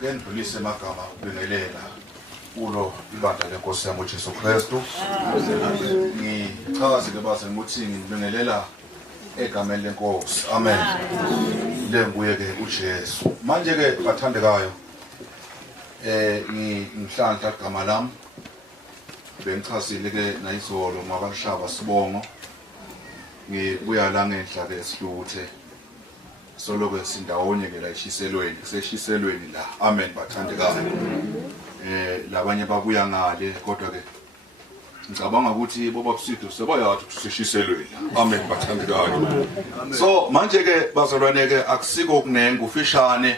Ngendlulise amagama ukubingelela kulo ibandla lenkosi yami uJesu Kristu. Ngichazile baze ukuthi ngibingelela egameni lenkosi. Amen. Lenguye ke uJesu. Manje ke bathandekayo ngihlanhla igama lami. Bengichazile ke nayizolo mabashaba sibongo. Ngibuya la ngenhla ke sihluthe. Soloke sindawonye ke la ishiselweni, kuseshiselweni la. Amen bathandekayo. Labanye babuya ngale kodwa ke ngicabanga ukuthi boba busido sebayathi kuseshiselweni. Amen bathandekayo. So manje ke bazalwane ke akusiko kunenga ufishane.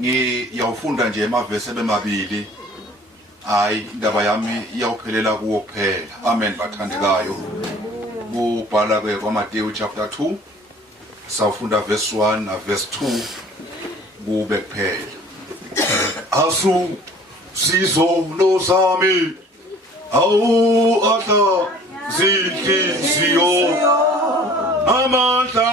Ngiyawufunda nje emavesi bemabili. Hayi indaba yami iyawuphelela kuwo kuphela. Amen bathandekayo. Kubhala ke kwaMateyu chapter 2 sawufunda verse 1 na verse 2 kube kuphela. Asu sizo losami awu atha zihliziyo amandla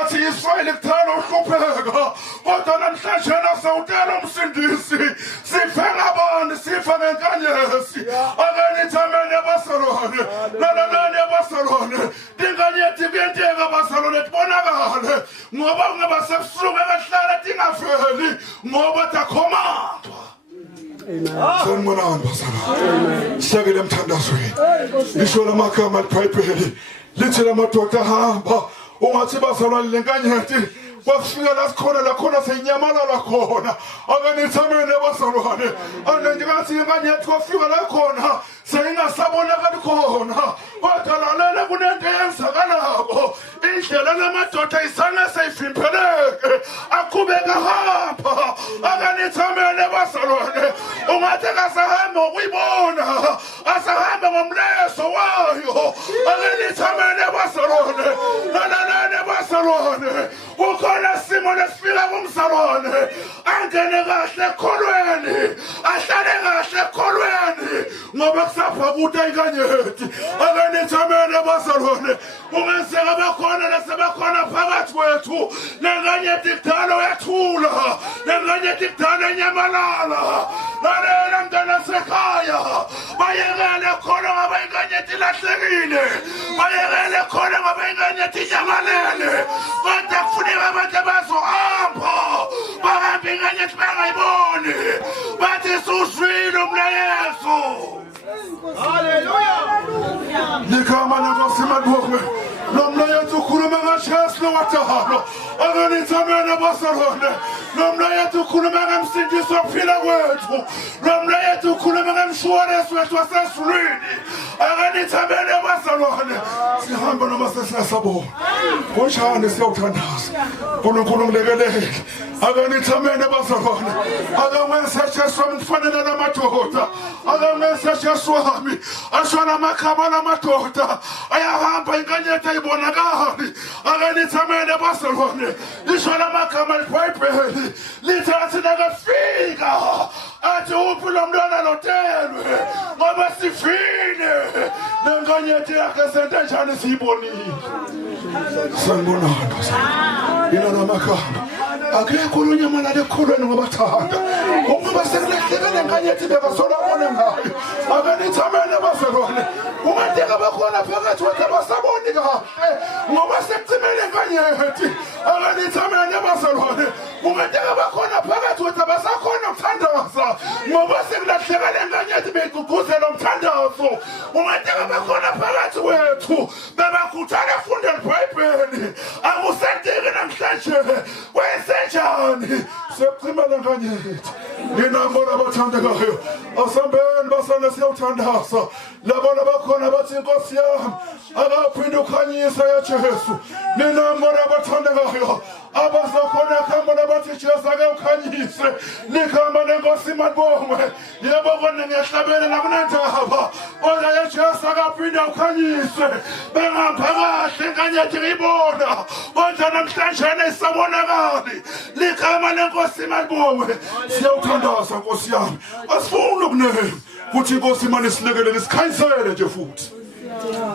athi Israyeli kuthanda uhlupheka kodwa namhlanje nasawutela umsindisi sife ngabani sife ngenkanyezi akenithi amen yabasalwane nalalani yabasalwane dinganyethi kuyenteka basalwane tibonakale ngoba kungaba sebusuku ekahlala tingaveli ngoba takhomandwa. Sanibonani basalwane sihlekele emthandazweni lisho lamagama libhayibheli lithi lamadoda ahamba ungathi bazalwane lenkanyethi kwafika la sikhona lakhona seyinyamalala khona akenithi amen yabasalwane anenjikathi inkanyethi kwafika la khona seyingasabonakali khona kodwa lalela kunento eyenzakalako indlela lamadoda isana seyifimpeleke aqhubeka hamba akenithi amen yabasalwane ungathi kasahamba ngokuyibona asahamba ngomleso wayo akenithi amen yabasalwane nalalani yabasalwane ukhona simo lesifika kumsalwane angene kahle ekholweni ahlale kahle ekholweni ngoba kusapha kude inkanyethi akenithi amen yabasalwane kungenzeka bakhona nasebakhona phakathi kwethu nenkanyethi kudala uyathula nenkanyethi kudala enyamalala lalela mntana sekhaya bayekele khona ngoba inkanyethi ilahlekile bayekele khona ngoba inkanyethi inyamalele kodwa kufuneka abantu abazohamba bahambe inkanyethi bangayiboni bathi suswile umlayezo. Haleluya ligama lenkosi madwokwe nomlayezo ukhuluma ngaJesu lowadalo akenithi amen yabasalwane nomlayezo ukhuluma ngemsindiso wokuphila kwethu nomlayezo ukhuluma ngemshwalensi wethu wasezulwini akenithi amen yabasalwane sihamba noma sesingasabona kunjani siyawuthandaza uNkulunkulu ngilekelele akenithi amen yabasalwane akangenza Jesu wami kufanele lamadoda akangenza Jesu wami ashona amakhaba lamadoda ayahamba inkanyethi ayibonakali akenithi amen yabasalwane lisho lamagama libhayibheli lithi athi nakafika athi uphi lo mntwana lotelwe ngoba sifile nenkanyethi yakhe sente njani siyibonile. Sanibonani ina lamagama akekho lonyamalala ekholweni ngoba thanda ngoba sekulahleka nenkanyethi bekasolabona ngayo akenithi amen yabasalwane unganteka bakhona phakathi kwethu abasaboni kahle ngoba sekucimele inkanyethi akenithi amen yabasalwane unganteka bakhona phakathi kwethu abasakhona ukuthandaza ngoba sekulahleka nenkanyethi begqugquzela umthandazo unganteka bakhona phakathi kwethu bebakhuthana efunda libhayibheli akusenteki namhlanje kwenzenjani sekucimele inkanyethi nginambona abathandekayo asambeni basana siyawuthandaza labona bakhona bathi inkosi yami akaphinde ukhanyisa yaJesu ninambona abathandekayo abazakhona ekhambona bathi Jesu ake ukhanyise likhamba lenkosi madbongwe yebo kona ngiyahlabela nakunendaba kodwa yaJesu akaphinde ukhanyise bengapha kahle inkanyethi ngiyibona kodwa namhlanje isabonakali likhamba lenkosi madbongwe siyawuthandaza nkosi yami asifuni ukunene futhi inkosi manje silekelele sikhanyisele nje futhi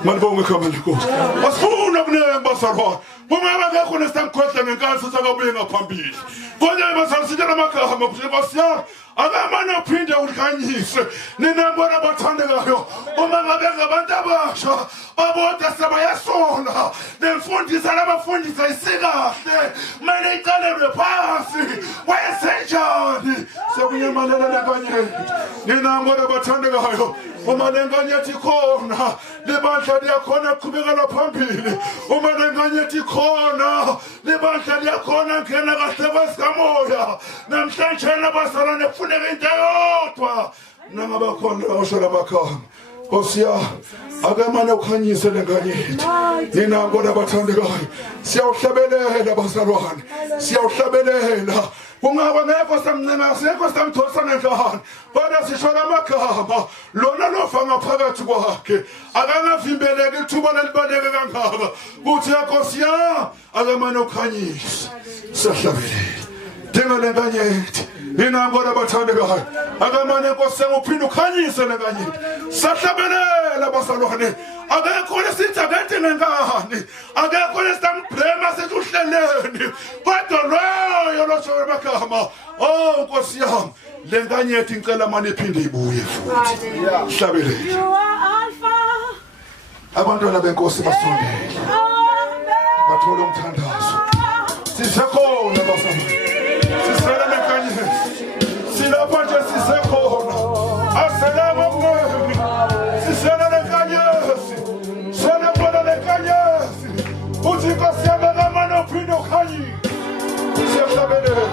manibonge khamba lenkosi asifuna kunene basalwane uma ngekho nesangikhohle ngenkathi sakabuye ngaphambili kodwa basasitshela amagama ukuthi inkosi yami akamane uphinde ukhanyise ninambona abathandekayo uma ngabe ngabantu abasha babodwa sebayasona nemfundisa labafundisa isikahle kumele iqalelwe phansi wenzenjani sekunyamalele lenkanyethi ninambona abathandekayo uma lenkanyethi khona libandla liyakhona kuqhubekela phambili uma lenkanyethi khona libandla liyakhona ngena kahle kwesikamoya namhlanje nabasalwane kufuneka into eyodwa nangabakhona bawushola amakhama Nkosi yami akamane ukhanyise lenkanyethi ninambona abathandekayo siyawuhlabelela bazalwane siyawuhlabelela kungaba ngekho samncema sekho samthosa ngendlana kodwa sishola amagama lona lofa ngaphakathi kwakhe akangavimbeleki ithuba lelibaleke kangaka kuthi Nkosi yami akamane ukhanyise siyahlabelela dinga lenkanyethi ninambona abathandekayo akamane Nkosi uphinde ukhanyise lenkanyethi sahlabelela bazalwane akekho lesithabethe ngengane akekho lesitambrema sethuhleleni kodwa loyo losho emagama oh Nkosi yami le ngane yethu incela manje iphinde ibuye futhi hlabelele abantwana benkosi basondele bathole umthandazo sisekhona basama sisela lenkanyezi silapha nje sisekhona aselama mngeni sisela lenkanyezi sona bona lenkanyezi uthi Nkosi yami ngamano uphinde ukhanyi siyahlabelele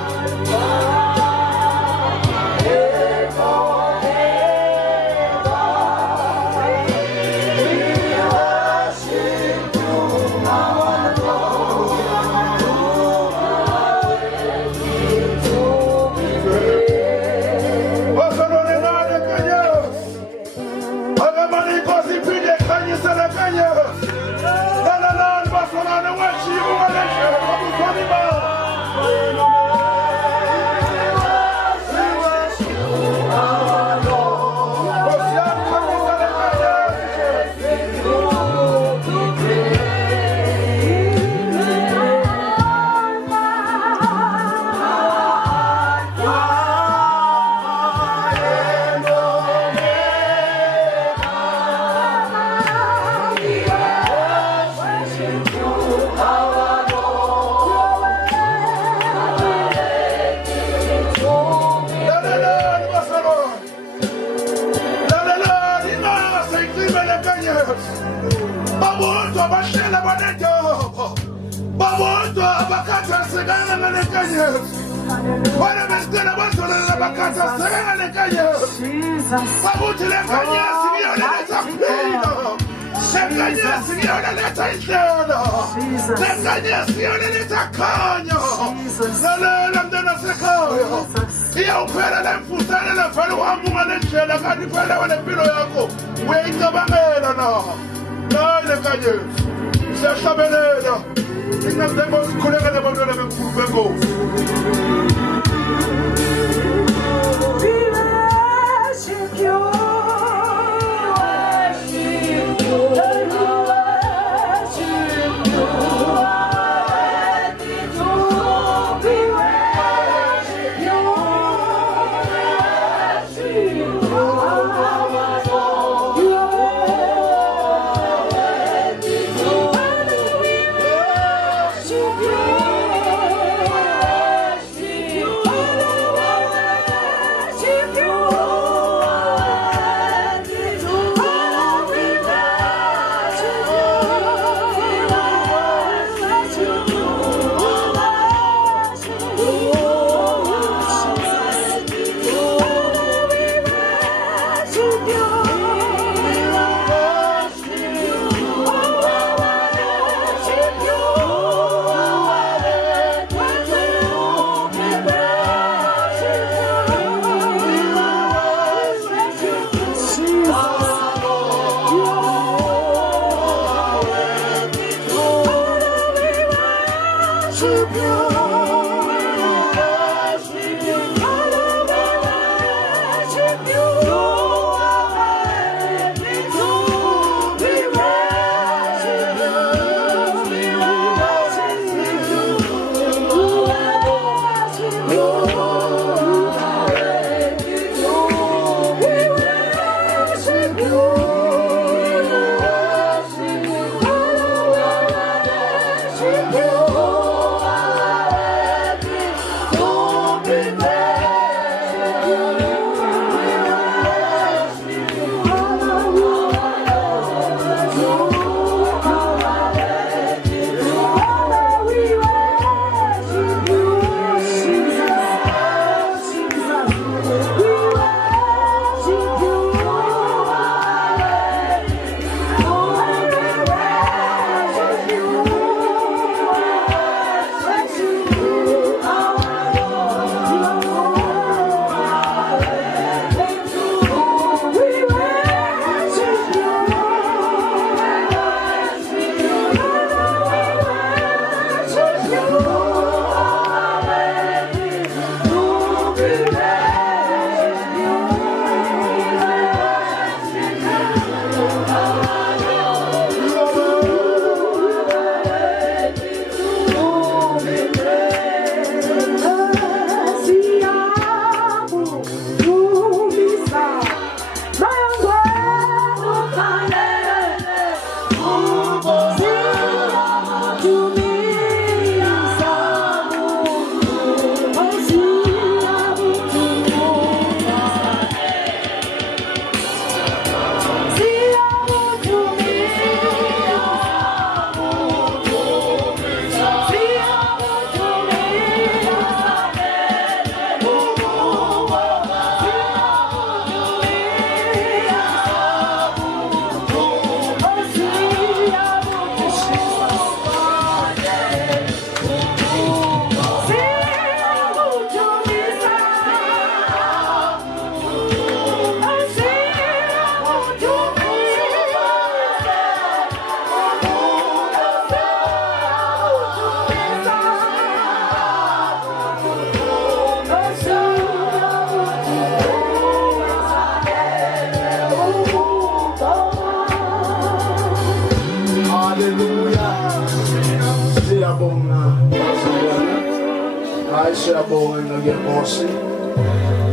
Hayi siyabonga ngenkosi.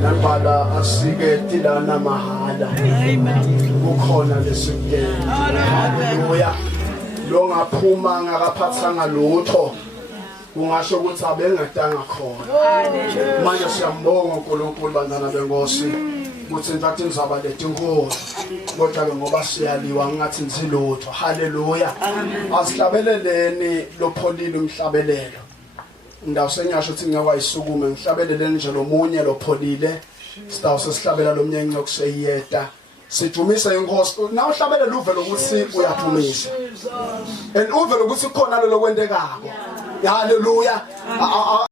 Nambala asike tilana mahala. Kukhona lesikudeni. Haleluya. Lo ngaphuma ngakaphathanga lutho. Kungasho ukuthi abengadanga khona. Manje siyambonga uNkulunkulu bandana benkosi. Ukuthi infact nizaba lethe inkolo. Kodwa ke ngoba siyaliwa ngathi nzilutho. Haleluya. Asihlabeleleni lopholile umhlabelelo. Ndawo senyasho ukuthi ngiyawayisukume ngihlabeleleni nje lomunye lopholile. Sidawu sesihlabela lomnyenye okuseyiyeta. Sijumisa inkosi. Na uhlabelela uve lokuthi uyajumisa. And uve lokuthi khona lo kwendekako. Haleluya.